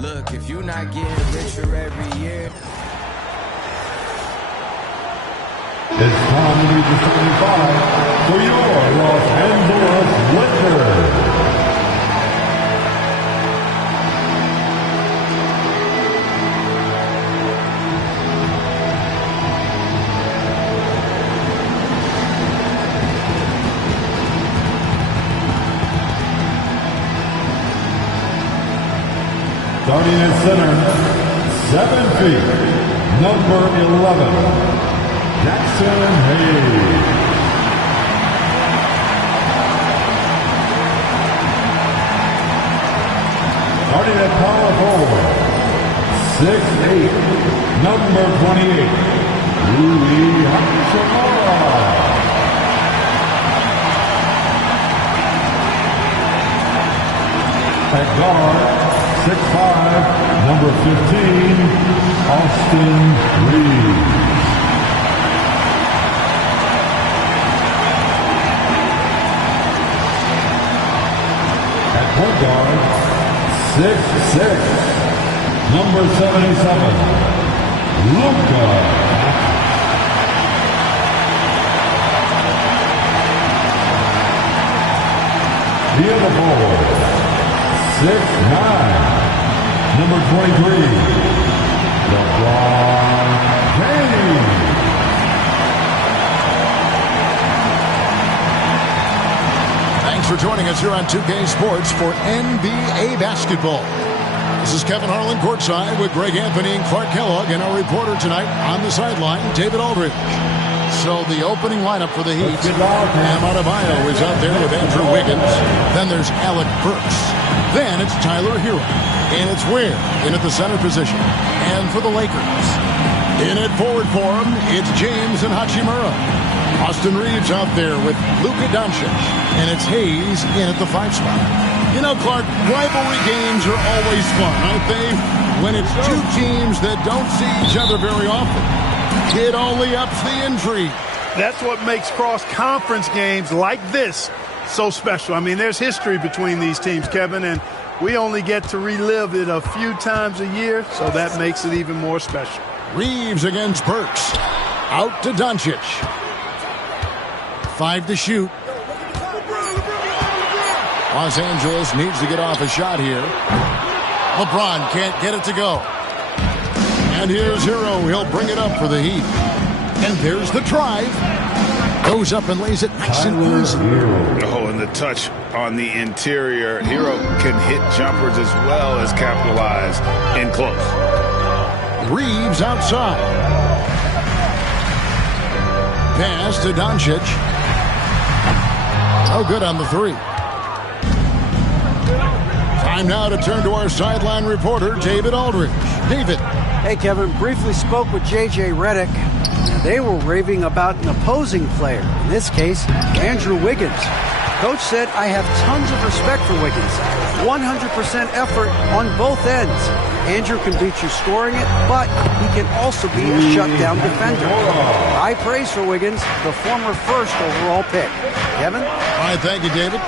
Look, if you're not getting richer every year. It's time to read the 75 for your Los Angeles Lakers. Starting at center, 7 feet, number 11. Jackson Hayes. Starting at power forward, 6'8", number 28, Rui Hachimura. At guard, 6'5", number 15, Austin Reaves. Point guard, 6'6", number 77, Luka. Via the forward, 6'9", number 23, LeBron James. For joining us here on 2K Sports for NBA basketball. This is Kevin Harlan courtside with Greg Anthony and Clark Kellogg, and our reporter tonight on the sideline, David Aldridge. So the opening lineup for the Heat, Bam Adebayo is out there with Andrew Wiggins. Then there's Alec Burks. Then it's Tyler Hero. And it's Ware in at the center position. And for the Lakers, in at forward for him, it's James and Hachimura. Austin Reaves out there with Luka Doncic, and it's Hayes in at the 5 spot. You know, Clark, rivalry games are always fun, aren't they? When it's two teams that don't see each other very often, it only ups the intrigue. That's what makes cross-conference games like this so special. I mean, there's history between these teams, Kevin, and we only get to relive it a few times a year, so that makes it even more special. Reaves against Burks. Out to Doncic. 5 to shoot. Los Angeles needs to get off a shot here. LeBron can't get it to go. And here's Hero. He'll bring it up for the Heat. And there's the drive. Goes up and lays it nice and easy. Oh, and the touch on the interior. Hero can hit jumpers as well as capitalize in close. Reaves outside. Pass to Doncic. Oh, good on the 3. Time now to turn to our sideline reporter, David Aldridge. David. Hey, Kevin. Briefly spoke with J.J. Redick. They were raving about an opposing player. In this case, Andrew Wiggins. Coach said, I have tons of respect for Wiggins. 100% effort on both ends. Andrew can beat you scoring it, but he can also be a shutdown defender. High praise for Wiggins, the former first overall pick. Kevin? All right, thank you, David.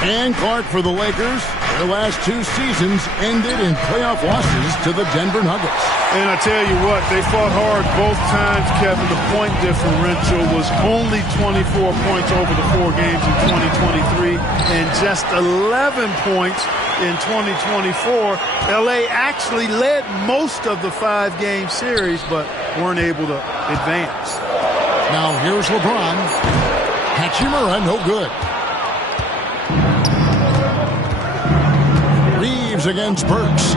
And Clark for the Lakers. Their last 2 seasons ended in playoff losses to the Denver Nuggets. And I tell you what, they fought hard both times, Kevin. The point differential was only 24 points over the 4 games in 2023 and just 11 points in 2024. LA actually led most of the 5-game series, but weren't able to advance. Now here's LeBron. Hachimura, no good. Reaves against Burks.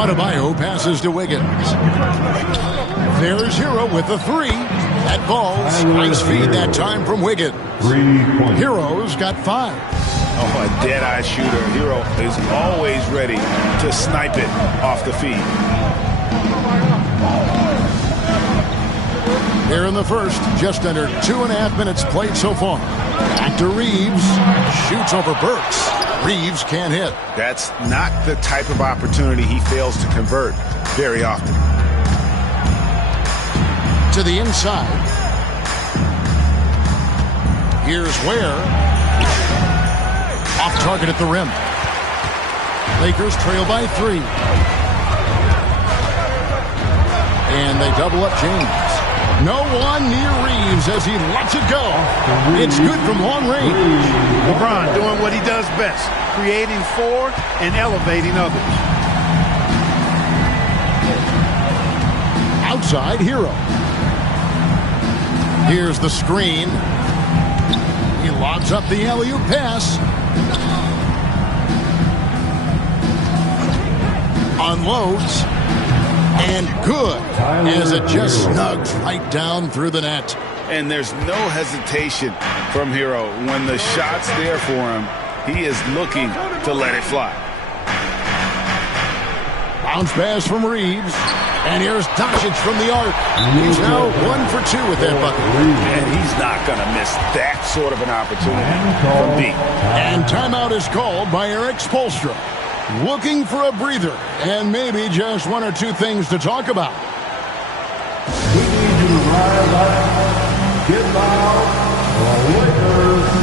Adebayo passes to Wiggins. There's Hero with the 3. That falls. Nice feed that time from Wiggins. 3 points. Hero's got 5. Oh, a dead-eye shooter. Hero is always ready to snipe it off the feed. Here in the first, just under 2.5 minutes played so far. Back to Reaves. Shoots over Burks. Reaves can't hit. That's not the type of opportunity he fails to convert very often. To the inside. Here's Ware. Off target at the rim. Lakers trail by 3. And they double up James. No one near Reeves as he lets it go. It's good from long range. LeBron doing what he does best, creating for and elevating others. Outside Hero. Here's the screen. He lobs up the alley-oop pass. Unloads. And good, as it just snugs right down through the net. And there's no hesitation from Hero. When the shot's there for him, he is looking to let it fly. Bounce pass from Reeves. And here's Doncic from the arc. He's now 1 for 2 with that bucket. And he's not going to miss that sort of an opportunity from deep. And timeout is called by Eric Spoelstra. Looking for a breather and maybe just 1 or 2 things to talk about. We need you to rise up, get loud, Lakers.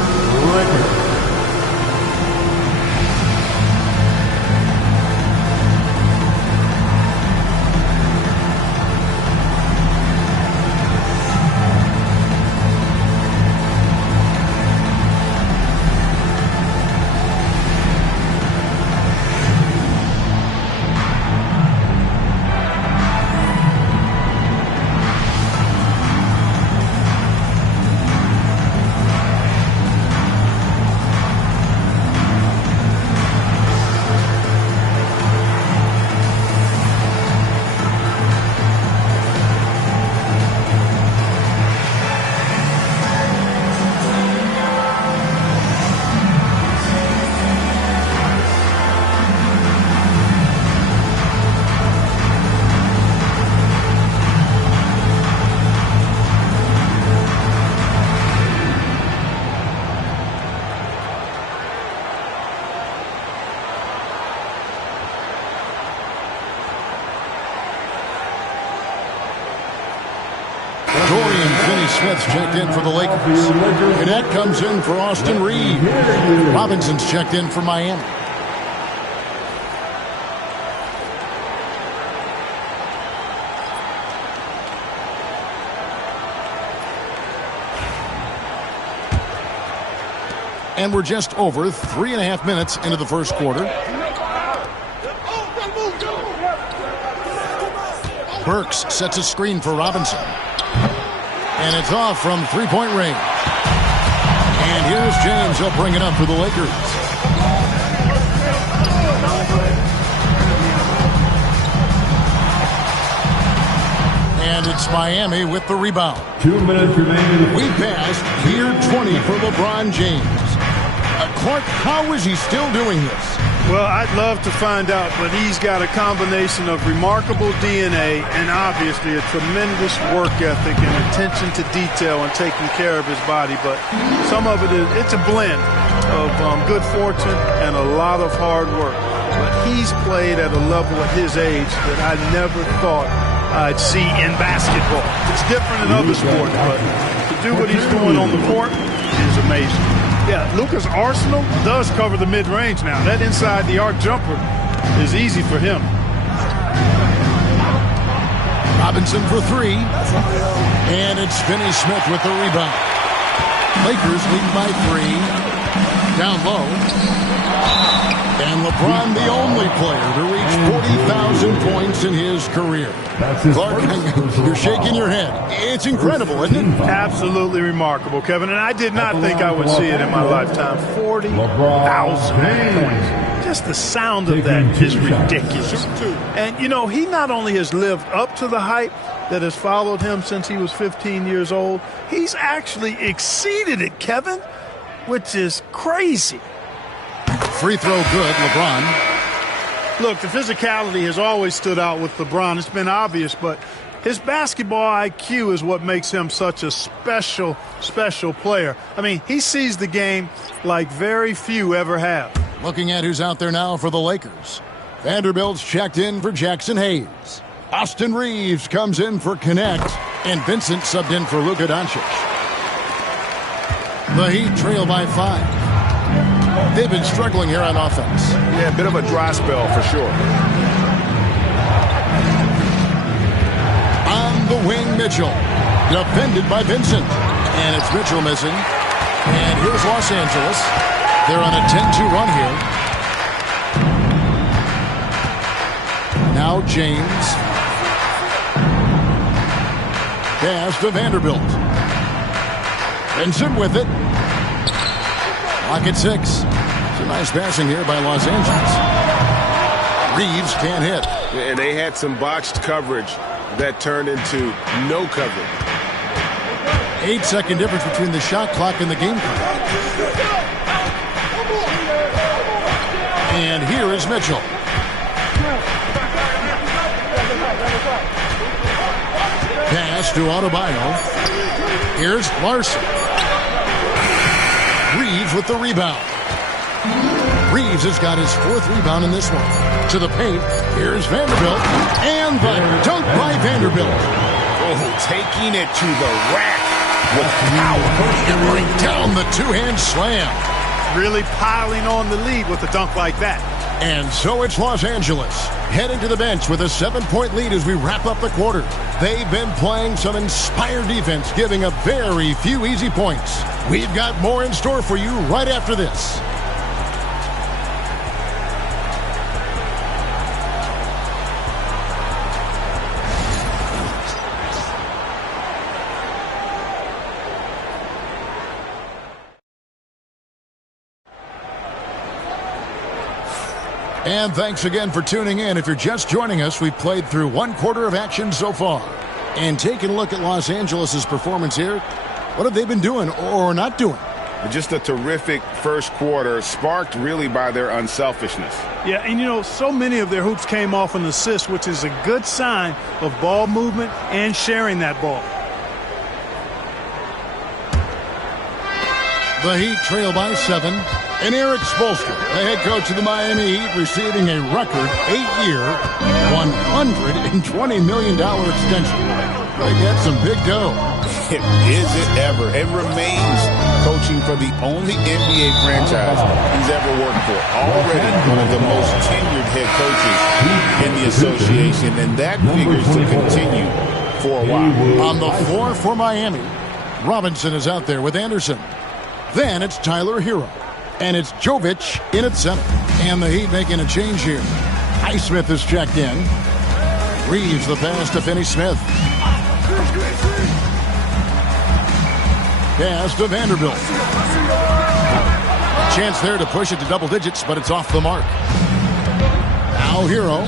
Smith's checked in for the Lakers. Cadet comes in for Austin Reeves. Robinson's checked in for Miami. And we're just over 3.5 minutes into the first quarter. Burks sets a screen for Robinson. And it's off from three-point range. And here's James. He'll bring it up for the Lakers. And it's Miami with the rebound. 2 minutes remaining. We passed here 20 for LeBron James. Clark, how is he still doing this? Well, I'd love to find out, but he's got a combination of remarkable DNA and obviously a tremendous work ethic and attention to detail and taking care of his body. But some of it's a blend of good fortune and a lot of hard work. But he's played at a level at his age that I never thought I'd see in basketball. It's different in other sports, but to do what he's doing on the court is amazing. Yeah, Luka's arsenal does cover the mid-range now. That inside the arc jumper is easy for him. Robinson for 3. And it's Finney Smith with the rebound. Lakers lead by 3. Down low. And LeBron, the only player to reach 40,000 points in his career. Clark, you're shaking your head. It's incredible, isn't it? Absolutely remarkable, Kevin. And I did not think I would see it in my lifetime. 40,000 points. Just the sound of that is ridiculous. And, you know, he not only has lived up to the hype that has followed him since he was 15 years old, he's actually exceeded it, Kevin, which is crazy. Free throw good, LeBron. Look, the physicality has always stood out with LeBron. It's been obvious, but his basketball IQ is what makes him such a special, special player. I mean, he sees the game like very few ever have. Looking at who's out there now for the Lakers. Vanderbilt's checked in for Jackson Hayes. Austin Reeves comes in for Connect. And Vincent subbed in for Luka Doncic. The Heat trail by 5. They've been struggling here on offense. Yeah, a bit of a dry spell for sure. On the wing, Mitchell. Defended by Vincent. And it's Mitchell missing. And here's Los Angeles. They're on a 10-2 run here. Now James. Pass to Vanderbilt. Vincent with it. Lock at 6. It's a nice passing here by Los Angeles. Reeves can't hit. And they had some botched coverage that turned into no coverage. 8-second difference between the shot clock and the game clock. And here is Mitchell. Pass to Adebayo. Here's Larson. Reeves with the rebound. Reeves has got his 4th rebound in this one. To the paint. Here's Vanderbilt. And the dunk by Vanderbilt. Oh, taking it to the rack with power. Hammering down the two-hand slam. Really piling on the lead with a dunk like that. And so it's Los Angeles heading to the bench with a 7-point lead as we wrap up the quarter. They've been playing some inspired defense, giving up very few easy points. We've got more in store for you right after this. And thanks again for tuning in. If you're just joining us, we've played through 1 quarter of action so far. And taking a look at Los Angeles' performance here, what have they been doing or not doing? Just a terrific first quarter, sparked really by their unselfishness. Yeah, and you know, so many of their hoops came off an assist, which is a good sign of ball movement and sharing that ball. The Heat trail by 7. And Eric Spoelstra, the head coach of the Miami Heat, receiving a record 8-year, $120 million extension. They got some big dough. Is it ever? It remains coaching for the only NBA franchise he's ever worked for. Already one of the most tenured head coaches in the association, and that figures to continue for a while. On the floor for Miami, Robinson is out there with Anderson. Then it's Tyler Hero. And it's Jovic in at center. And the Heat making a change here. Highsmith is checked in. Reeves the pass to Finney-Smith. Pass to Vanderbilt. Chance there to push it to double digits, but it's off the mark. Now Hero.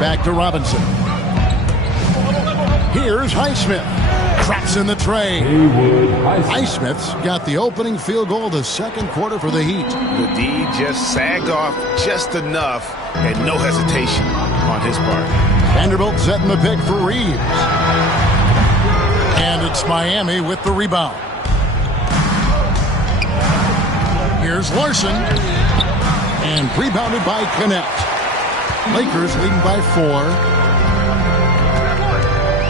Back to Robinson. Here's Highsmith. Traps in the tray. Highsmith's got the opening field goal of the second quarter for the Heat. The D just sagged off just enough and no hesitation on his part. Vanderbilt setting the pick for Reeves. And it's Miami with the rebound. Here's Larson. And rebounded by Connect. Lakers leading by 4.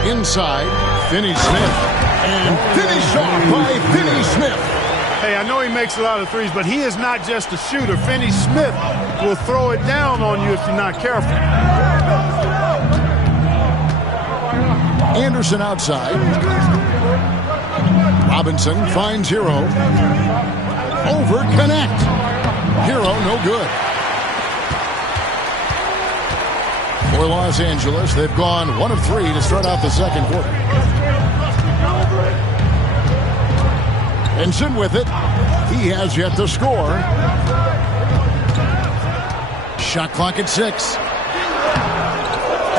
Inside, Finney-Smith. And finished off by Finney-Smith. Hey, I know he makes a lot of threes, but he is not just a shooter. Finney-Smith will throw it down on you if you're not careful. Anderson outside. Robinson finds Hero. Over Connect. Hero no good. For Los Angeles, they've gone 1 of 3 to start out the second quarter. Benson with it. He has yet to score. Shot clock at 6.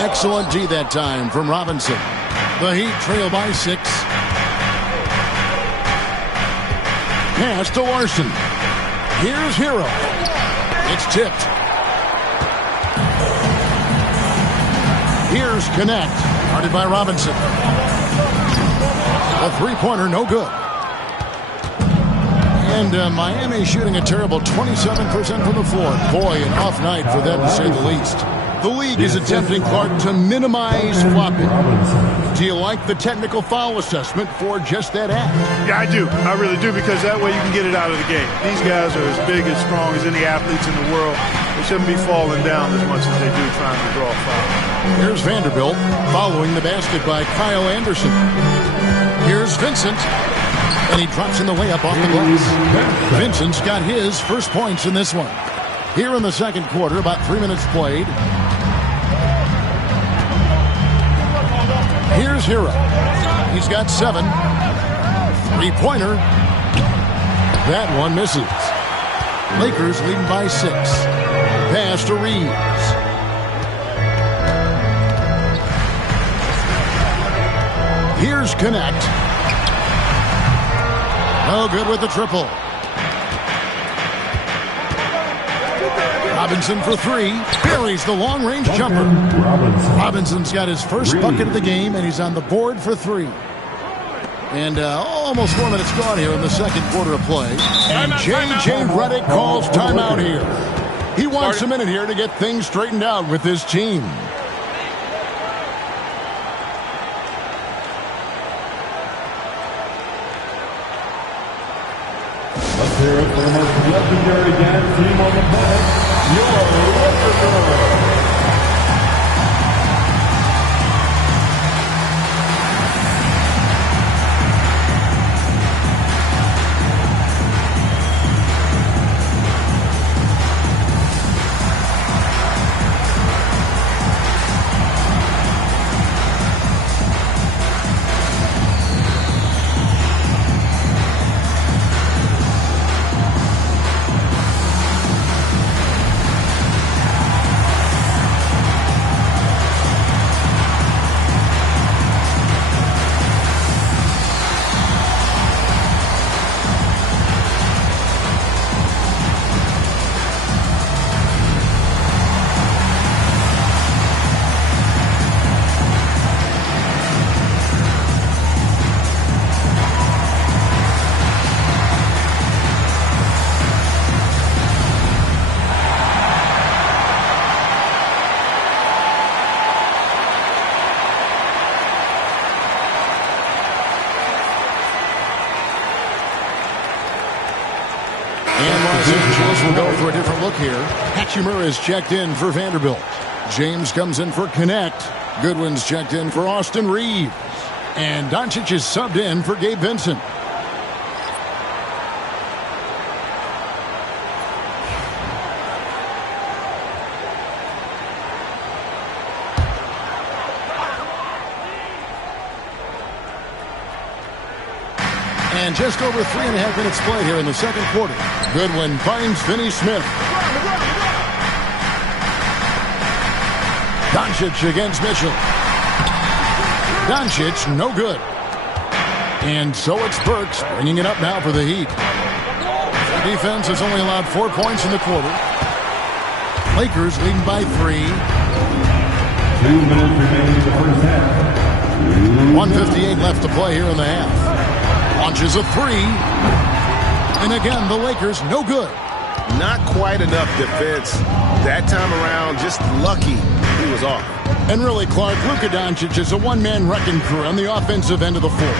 Excellent D that time from Robinson. The Heat trail by 6. Pass to Larson. Here's Hero. It's tipped. Here's Connect. Guarded by Robinson. A three-pointer, no good. And Miami shooting a terrible 27% from the floor. Boy, an off night for them to say the least. The league is attempting, Clark, to minimize flopping. Do you like the technical foul assessment for just that act? Yeah, I do. I really do, because that way you can get it out of the game. These guys are as big and strong as any athletes in the world. They shouldn't be falling down as much as they do trying to draw a foul. Here's Vanderbilt following the basket by Kyle Anderson. Here's Vincent. And he drops in the layup off the glass. Vincent's got his first points in this one. Here in the second quarter, about 3 minutes played. Here's Hero. He's got 7. Three-pointer. That one misses. Lakers leading by 6. Pass to Reeves. Here's Connect. No good with the triple. Robinson for 3. Buries the long-range jumper. Robinson's got his first bucket of the game, and he's on the board for 3. And almost 4 minutes gone here in the second quarter of play. And J.J. Redick calls timeout here. He wants a minute here to get things straightened out with his team. Let's hear it for the most legendary dance team on the planet, your Lakers. We'll go for a different look here. Hatchimura is checked in for Vanderbilt. James comes in for Connect. Goodwin's checked in for Austin Reeves. And Doncic is subbed in for Gabe Vincent. And just over 3.5 minutes played here in the second quarter. Goodwin finds Finney Smith. Doncic against Mitchell. Doncic, no good. And so it's Burks bringing it up now for the Heat. The defense has only allowed 4 points in the quarter. Lakers leading by 3. 2 minutes remaining in the first half. 1:58 left to play here in the half. Launches a 3. And again, the Lakers, no good. Not quite enough defense that time around. Just lucky he was off. And really, Clark, Luka Doncic is a one-man wrecking crew on the offensive end of the floor.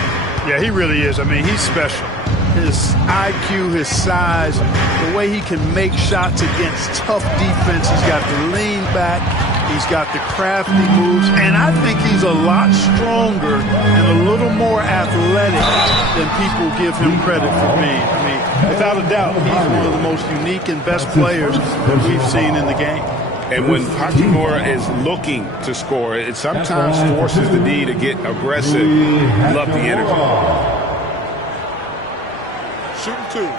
Yeah, he really is. I mean, he's special. His IQ, his size, the way he can make shots against tough defense. He's got the lean back. He's got the crafty moves. And I think he's a lot stronger and a little more athletic than people give him credit for being. I mean, without a doubt, he's one of the most unique and best players that we've seen in the game. And when Hachimura is looking to score, it sometimes forces the D to get aggressive. Love the energy. Shooting 2.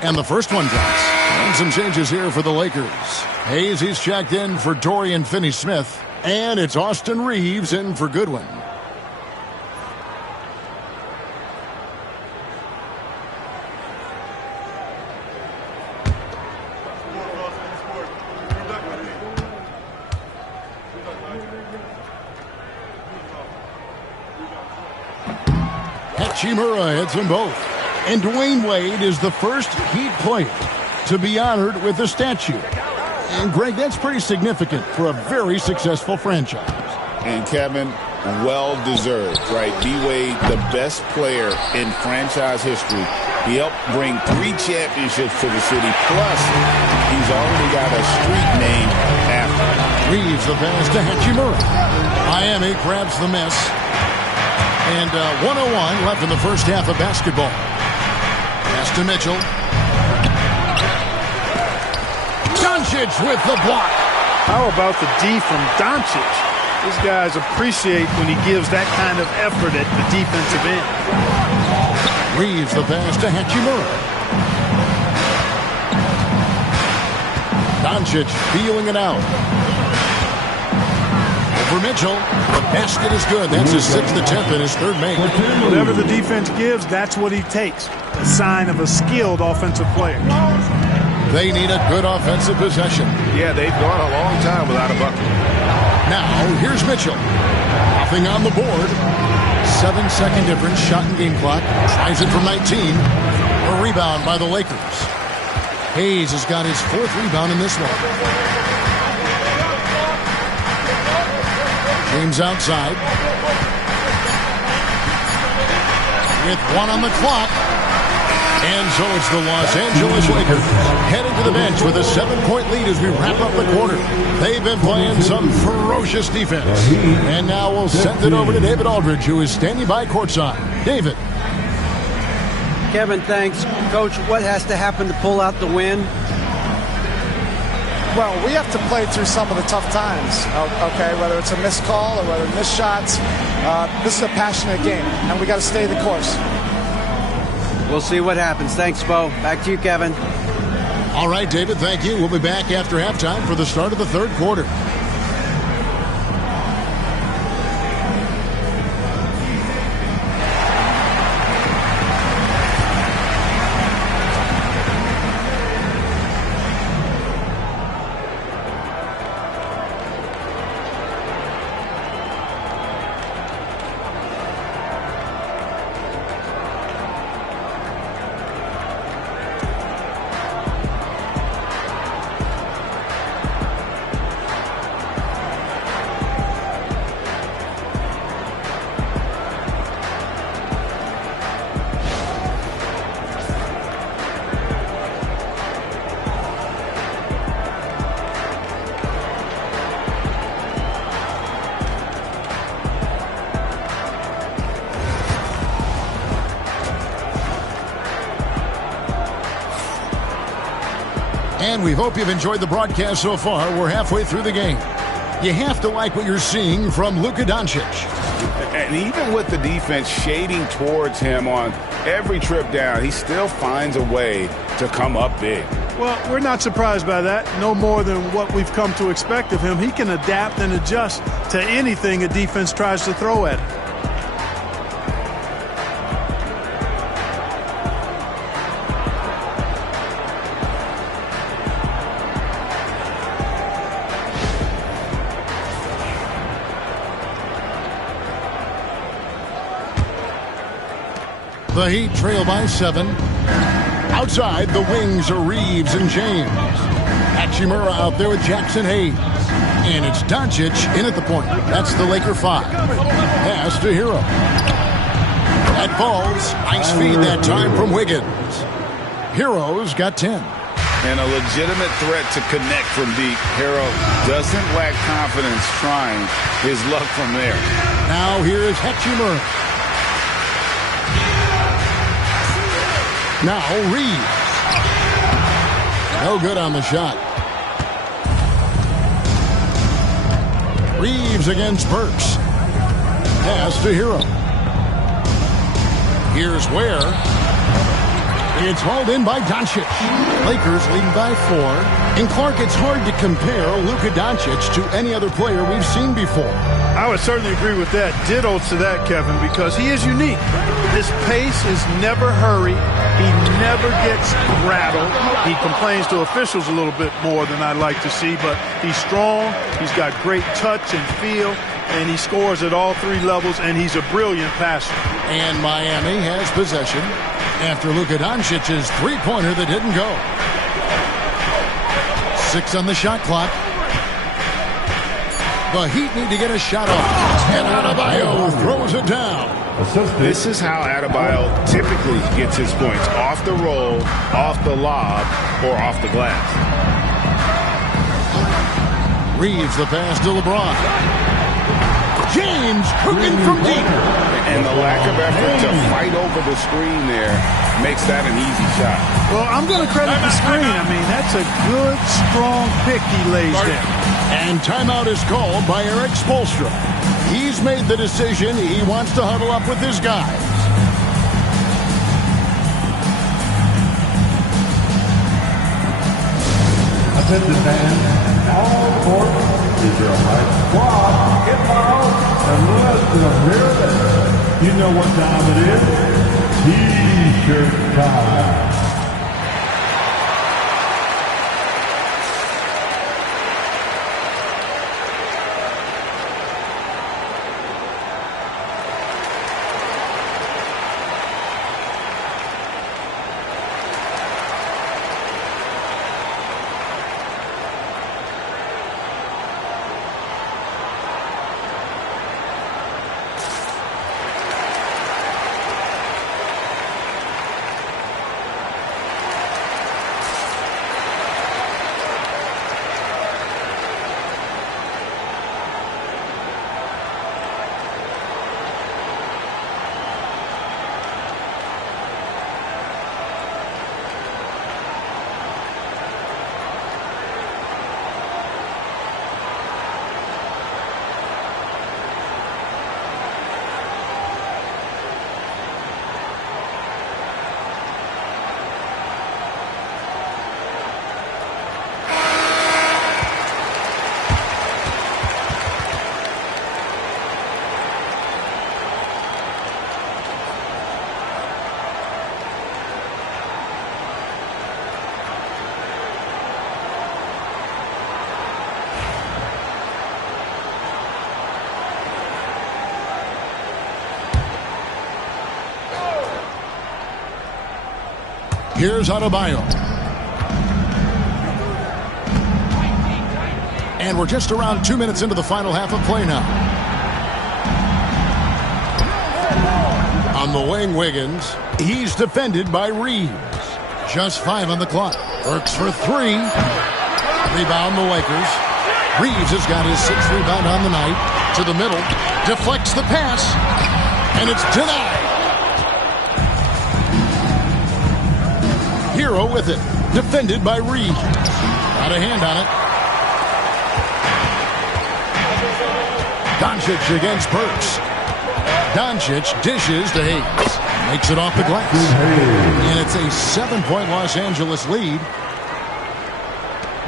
And the first one drops. And some changes here for the Lakers. Hayes, he's checked in for Dorian Finney-Smith. And it's Austin Reeves in for Goodwin. Hachimura hits them both. And Dwayne Wade is the first Heat player to be honored with a statue. And, Greg, that's pretty significant for a very successful franchise. And, Kevin, well-deserved, right? D-Wade, the best player in franchise history. He helped bring 3 championships to the city, plus he's already got a street named after him. Reeves the pass to Hachimura. Miami grabs the miss. And 1:01 left in the first half of basketball. Pass to Mitchell. Doncic with the block. How about the D from Doncic? These guys appreciate when he gives that kind of effort at the defensive end. Reeves the pass to Hachimura. Doncic feeling it out. Over Mitchell. The basket is good. That's his 6th attempt and his 3rd make. Whatever the defense gives, that's what he takes. A sign of a skilled offensive player. They need a good offensive possession. Yeah, they've gone a long time without a bucket. Now, here's Mitchell. Nothing on the board. 7-second difference, shot and game clock. Tries it from 19. A rebound by the Lakers. Hayes has got his 4th rebound in this one. James outside. With 1 on the clock. And so it's the Los Angeles Lakers heading to the bench with a 7-point lead as we wrap up the quarter. They've been playing some ferocious defense. And now we'll send it over to David Aldridge, who is standing by courtside. David. Kevin, thanks. Coach, what has to happen to pull out the win? Well, we have to play through some of the tough times, okay, whether it's a missed call or whether missed shots. This is a passionate game, and we got to stay the course. We'll see what happens. Thanks, Bo. Back to you, Kevin. All right, David, thank you. We'll be back after halftime for the start of the 3rd quarter. And we hope you've enjoyed the broadcast so far. We're halfway through the game. You have to like what you're seeing from Luka Doncic. And even with the defense shading towards him on every trip down, he still finds a way to come up big. Well, we're not surprised by that. No more than what we've come to expect of him. He can adapt and adjust to anything a defense tries to throw at him. The Heat trail by 7. Outside, the wings are Reeves and James. Hachimura out there with Jackson Hayes. And it's Doncic in at the point. That's the Laker 5. Pass to Hero. That falls. Nice feed that time from Wiggins. Hero's got 10. And a legitimate threat to connect from deep. Hero doesn't lack confidence trying his luck from there. Now here is Hachimura. Now Reeves. No good on the shot. Reeves against Burks. Pass to Hero. Here's Ware. It's hauled in by Doncic. Lakers leading by 4. And Clark, it's hard to compare Luka Doncic to any other player we've seen before. I would certainly agree with that. Ditto to that, Kevin, because he is unique. His pace is never hurried. He never gets rattled. He complains to officials a little bit more than I'd like to see, but he's strong. He's got great touch and feel, and he scores at all 3 levels, and he's a brilliant passer. And Miami has possession after Luka Doncic's three-pointer that didn't go. 6 on the shot clock. The Heat need to get a shot off. And Adebayo throws it down. This is how Adebayo typically gets his points. Off the roll, off the lob, or off the glass. Reeves the pass to LeBron. James cooking from deep. And the lack of effort to fight over the screen there makes that an easy shot. Well, I'm going to credit the screen. I mean, that's a good, strong pick he lays there. And timeout is called by Eric Spoelstra. He's made the decision. He wants to huddle up with his guys. Attention fans, all sports is your right squad. Get loud and let's hear it. You know what time it is? T-shirt time. Here's Adebayo. And we're just around 2 minutes into the final half of play now. On the wing, Wiggins. He's defended by Reeves. Just 5 on the clock. Burks for 3. Rebound the Lakers. Reeves has got his 6th rebound on the night. To the middle. Deflects the pass. And it's denied. Hero with it. Defended by Reeves. Got a hand on it. Doncic against Burks. Doncic dishes to Hayes. Makes it off the glass. And it's a 7-point Los Angeles lead.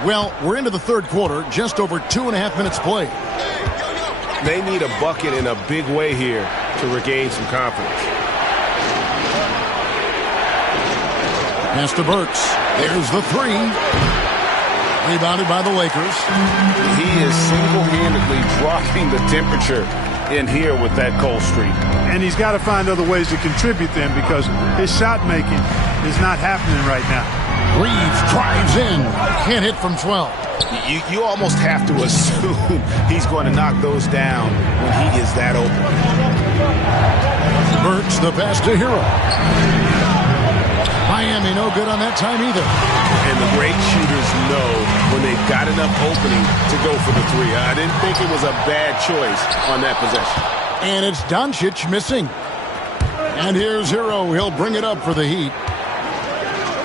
Well, we're into the third quarter. Just over 2.5 minutes played. They need a bucket in a big way here to regain some confidence. Pass to Burks. There's the 3. Rebounded by the Lakers. He is single-handedly dropping the temperature in here with that cold streak. And he's got to find other ways to contribute then because his shot making is not happening right now. Reeves drives in. Can't hit from 12. You almost have to assume he's going to knock those down when he is that open. Burks the pass to Hero. Miami no good on that time either. And the great shooters know when they've got enough opening to go for the 3. I didn't think it was a bad choice on that possession. And it's Doncic missing. And here's Hero. He'll bring it up for the Heat.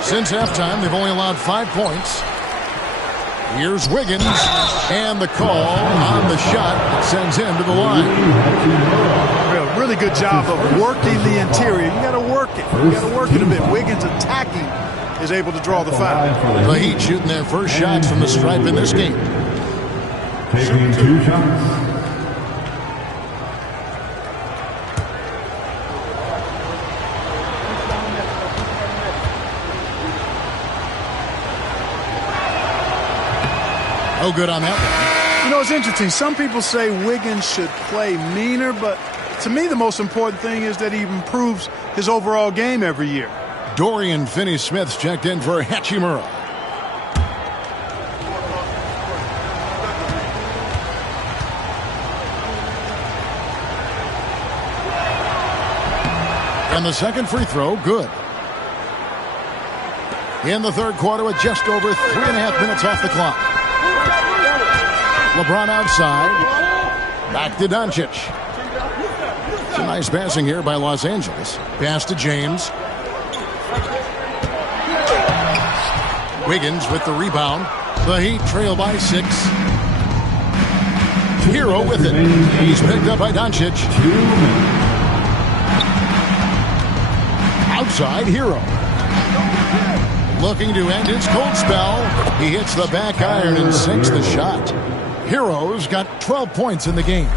Since halftime, they've only allowed 5 points. Here's Wiggins. And the call on the shot that sends him to the line. really good job of working the interior. You got to work it. You got to work it a bit. Wiggins attacking is able to draw the foul. The Heat shooting their first shots from the stripe in this game. Taking 2 shots. No good on that one. You know, it's interesting. Some people say Wiggins should play meaner, but to me the most important thing is that he improves his overall game every year. Dorian Finney-Smith's checked in for Hachimura. And the second free throw, good. In the third quarter with just over 3.5 minutes off the clock. LeBron outside. Back to Doncic. Some nice passing here by Los Angeles. Pass to James. Wiggins with the rebound. The Heat trail by 6. Hero with it. He's picked up by Doncic. Outside, Hero. Looking to end his cold spell. He hits the back iron and sinks the shot. Hero's got 12 points in the game.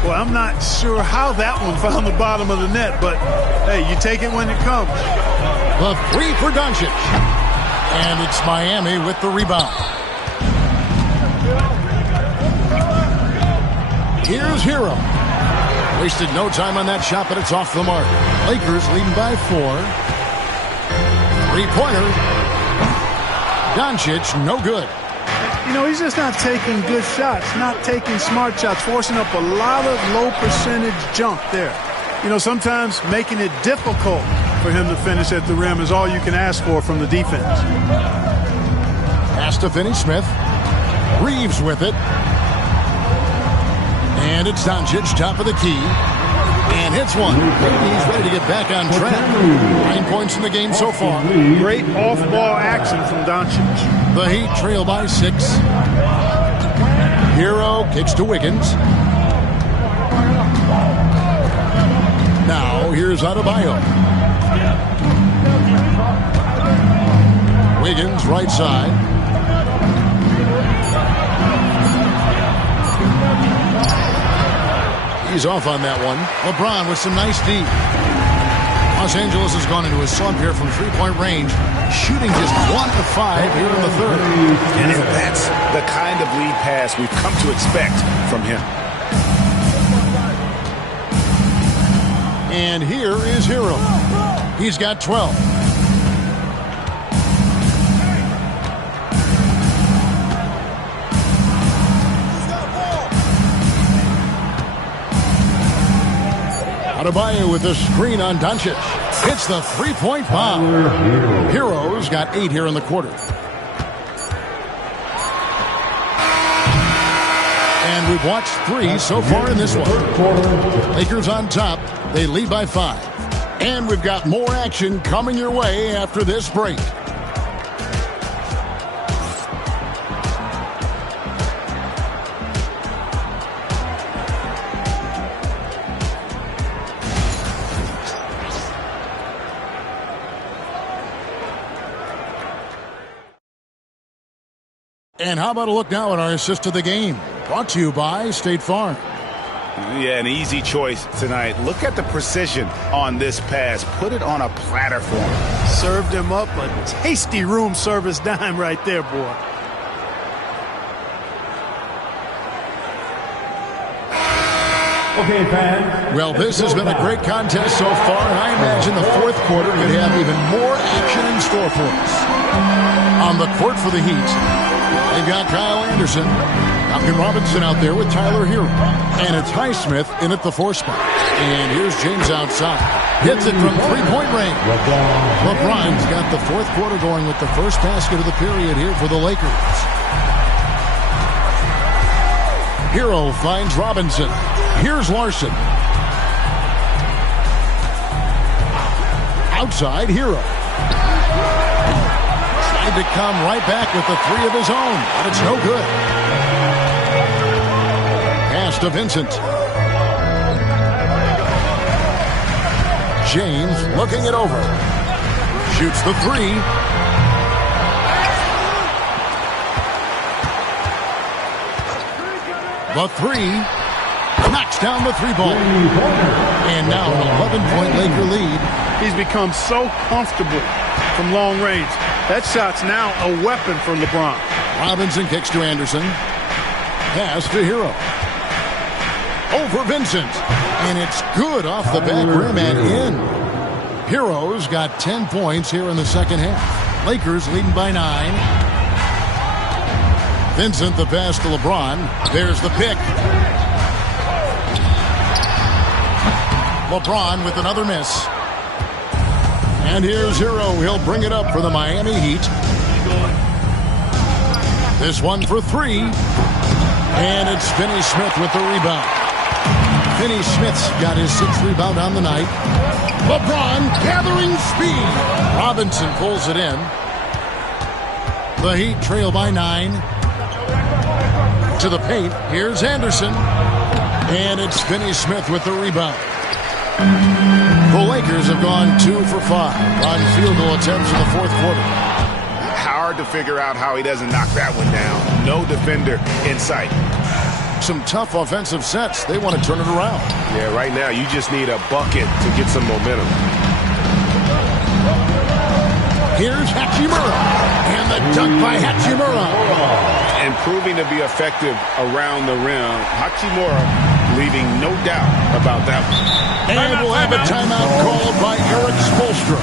Well, I'm not sure how that one found the bottom of the net, but hey, you take it when it comes. The 3 for Doncic. And it's Miami with the rebound. Here's Hero. Wasted no time on that shot, but it's off the mark. Lakers leading by 4. 3-pointer. Doncic, no good. You know, he's just not taking good shots, not taking smart shots, forcing up a lot of low percentage jump there. You know, sometimes making it difficult for him to finish at the rim is all you can ask for from the defense. Pass to Finney-Smith. Reeves with it. And it's Doncic, top of the key. And hits one. He's ready to get back on track. 9 points in the game so far. Great off-ball action from Doncic. The Heat trail by 6. Hero kicks to Wiggins. Now here's Adebayo. Wiggins right side. He's off on that one. LeBron with some nice D. Los Angeles has gone into a slump here from 3-point range, shooting just 1 of 5 here in the third. And that's the kind of lead pass we've come to expect from him. And here is Hero. He's got 12. Adebayo with the screen on Doncic. Hits the 3-point bomb. Hero's got 8 here in the quarter. And we've watched 3 so far in this one. Lakers on top. They lead by 5. And we've got more action coming your way after this break. And how about a look now at our assist of the game? Brought to you by State Farm. Yeah, an easy choice tonight. Look at the precision on this pass. Put it on a platter for him. Served him up a tasty room service dime right there, boy. Okay, fans. Well, this has been a great contest so far, and I imagine the fourth quarter could have even more action in store for us. On the court for the Heat, they've got Kyle Anderson, Duncan Robinson out there with Tyler Hero. And it's Highsmith in at the 4 spot. And here's James outside. Hits it from 3-point range. LeBron's got the fourth quarter going with the first basket of the period here for the Lakers. Hero finds Robinson. Here's Larson. Outside, Hero. Tried to come right back with the 3 of his own, but it's no good. Pass to Vincent. James looking it over. Shoots the three. The three. Knocks down the three ball. And now an 11-point Laker lead. He's become so comfortable from long range. That shot's now a weapon for LeBron. Robinson kicks to Anderson. Pass to Hero. Over Vincent. And it's good off the back rim and in. Hero's got 10 points here in the second half. Lakers leading by 9. Vincent the pass to LeBron. There's the pick. LeBron with another miss. And here's Hero. He'll bring it up for the Miami Heat. This one for three. And it's Finney-Smith with the rebound. Finney-Smith's got his 6th rebound on the night. LeBron gathering speed. Robinson pulls it in. The Heat trail by 9. To the paint. Here's Anderson. And it's Finney-Smith with the rebound. The Lakers have gone 2 for 5 on field goal attempts in the fourth quarter. Hard to figure out how he doesn't knock that one down. No defender in sight. Some tough offensive sets. They want to turn it around. Yeah, right now you just need a bucket to get some momentum. Here's Hachimura. And the dunk by Hachimura. And proving to be effective around the rim. Hachimura leaving no doubt about that one. And we'll have a timeout called by Erik Spoelstra.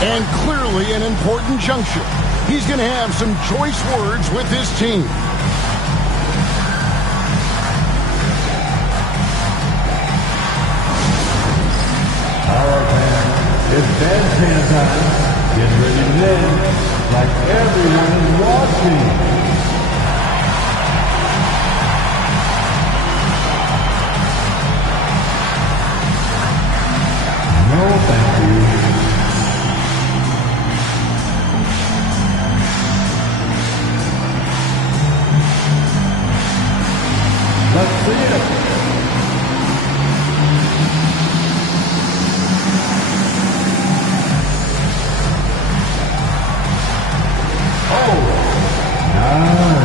And clearly an important juncture. He's going to have some choice words with his team. Our fans, it's bandstand time. Get ready to dance like everyone is watching. No, thank you. Let's see it. Oh, nice.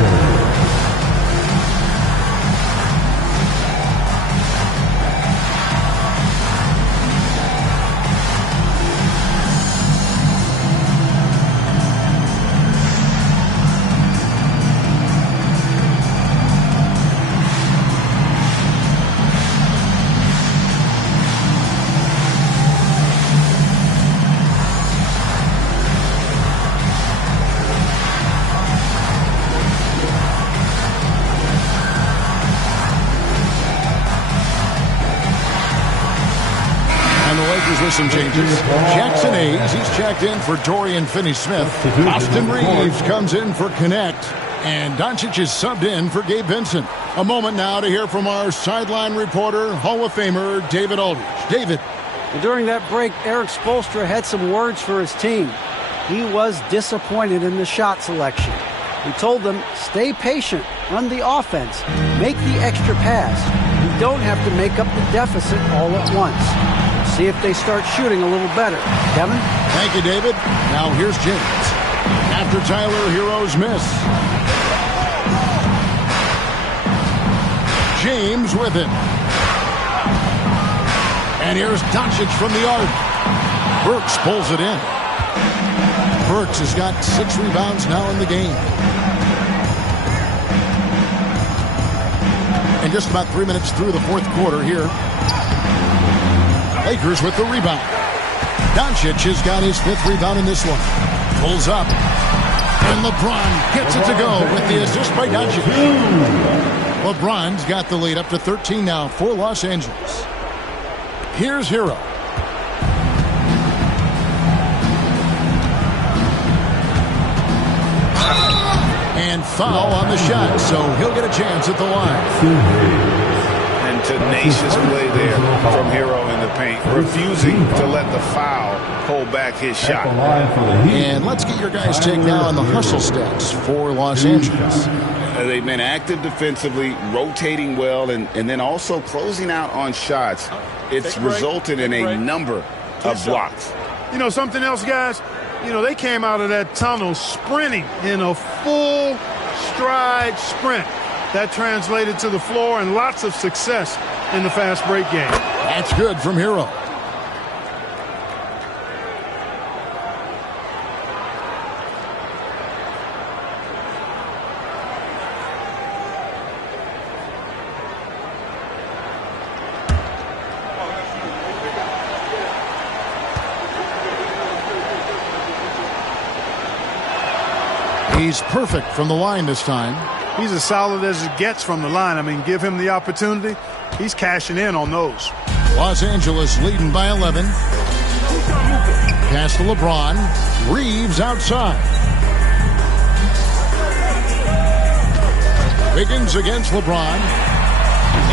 With some changes. Jackson Hayes, he's checked in for Dorian Finney-Smith. Austin Reeves comes in for Connect. And Doncic is subbed in for Gabe Vincent. A moment now to hear from our sideline reporter, Hall of Famer David Aldridge. David. During that break, Erik Spoelstra had some words for his team. He was disappointed in the shot selection. He told them, stay patient, run the offense, make the extra pass. You don't have to make up the deficit all at once. See if they start shooting a little better. Kevin? Thank you, David. Now here's James. After Tyler Hero's miss. James with it. And here's Doncic from the arc. Burks pulls it in. Burks has got 6 rebounds now in the game. And just about 3 minutes through the fourth quarter here. Lakers with the rebound. Doncic has got his 5th rebound in this one. Pulls up. And LeBron gets it to go with the assist by Doncic. LeBron's got the lead up to 13 now for Los Angeles. Here's Hero. And foul on the shot, so he'll get a chance at the line. And tenacious play there from Hero in the paint, refusing to let the foul hold back his shot. And let's get your guys' take now on the hustle stats for Los Angeles. They've been active defensively, rotating well, and then also closing out on shots. It's resulted in a number of blocks. You know, something else, guys? You know, they came out of that tunnel sprinting in a full stride sprint. That translated to the floor and lots of success in the fast break game. That's good from Hero. He's perfect from the line this time. He's as solid as it gets from the line. I mean, give him the opportunity. He's cashing in on those. Los Angeles leading by 11. Pass to LeBron. Reeves outside. Wiggins against LeBron.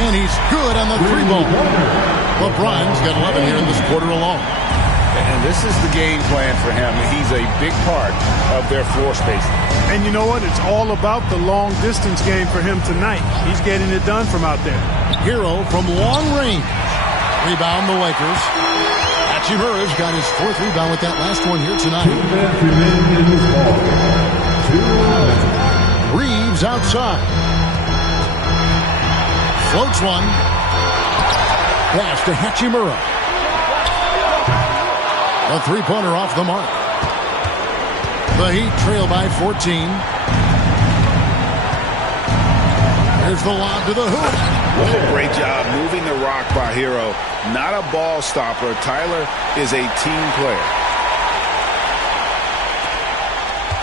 And he's good on the three ball. LeBron's got 11 here in this quarter alone. And this is the game plan for him. He's a big part of their floor spacing. And you know what? It's all about the long distance game for him tonight. He's getting it done from out there. Hero from long range. Rebound the Lakers. Hachimura's got his fourth rebound with that last one here tonight. Reeves outside. Floats one. Pass to Hachimura. A three-pointer off the mark. The Heat trail by 14. Here's the lob to the hoop. Oh, great job moving the rock by Hero. Not a ball stopper. Tyler is a team player.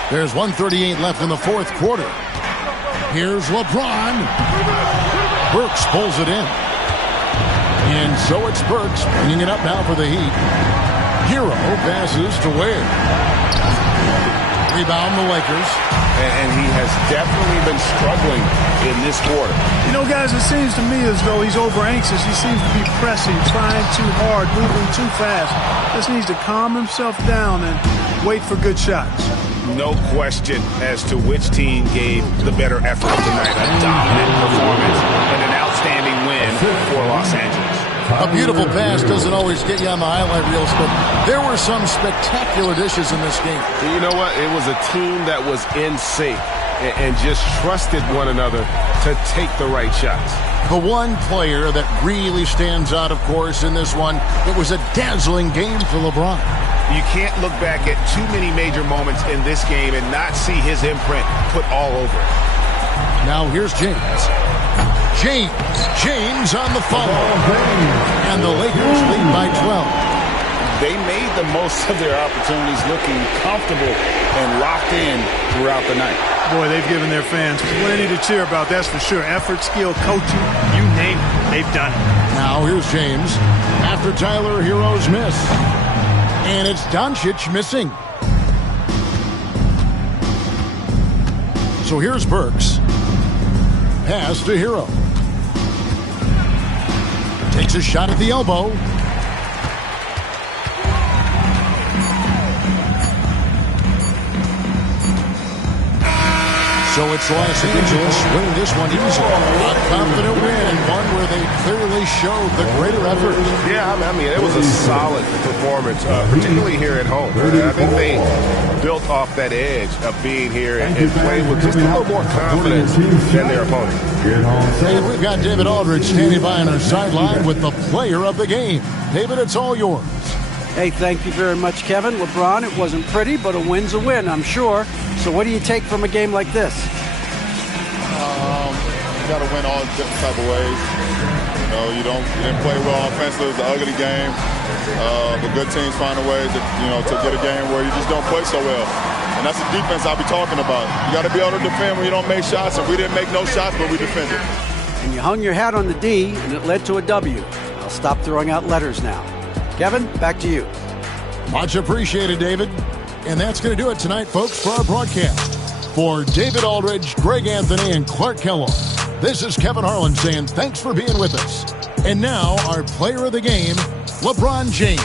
There's 1:38 left in the fourth quarter. Here's LeBron. Burks pulls it in. And so it's Burks bringing it up now for the Heat. Hero passes to Ware. Rebound the Lakers. And he has definitely been struggling in this quarter. You know, guys, it seems to me as though he's over anxious. He seems to be pressing, trying too hard, moving too fast. Just needs to calm himself down and wait for good shots. No question as to which team gave the better effort tonight. A dominant performance and an outstanding win for Los Angeles. A beautiful pass doesn't always get you on the highlight reels, but there were some spectacular dishes in this game. You know what? It was a team that was in sync and just trusted one another to take the right shots. The one player that really stands out, of course, in this one, it was a dazzling game for LeBron. You can't look back at too many major moments in this game and not see his imprint put all over it. Now here's James. James on the follow. And the Lakers lead by 12. They made the most of their opportunities, looking comfortable and locked in throughout the night. Boy, they've given their fans plenty to cheer about, that's for sure. Effort, skill, coaching, you name it, they've done it. Now here's James after Tyler Hero's miss. And it's Doncic missing. So here's Burks. Pass to Hero. Takes a shot at the elbow. So it's Los Angeles winning this one easily. A confident win and one where they clearly showed the greater effort. Yeah, I mean, it was a solid performance, particularly here at home. I think they built off that edge of being here and playing with just a little more confidence than their opponent. And we've got David Aldridge standing by on our sideline with the player of the game. David, it's all yours. Hey, thank you very much, Kevin. LeBron, it wasn't pretty, but a win's a win, I'm sure. So what do you take from a game like this? You got to win all different type of ways. You know, you didn't play well offensively. It was an ugly game. But good teams find a way to get a game where you just don't play so well. And that's the defense I'll be talking about. You got to be able to defend when you don't make shots. And we didn't make no shots, but we defended. And you hung your hat on the D, and it led to a W. I'll stop throwing out letters now. Kevin, back to you. Much appreciated, David. And that's going to do it tonight, folks, for our broadcast. For David Aldridge, Greg Anthony, and Clark Kellogg, this is Kevin Harlan saying thanks for being with us. And now, our player of the game, LeBron James.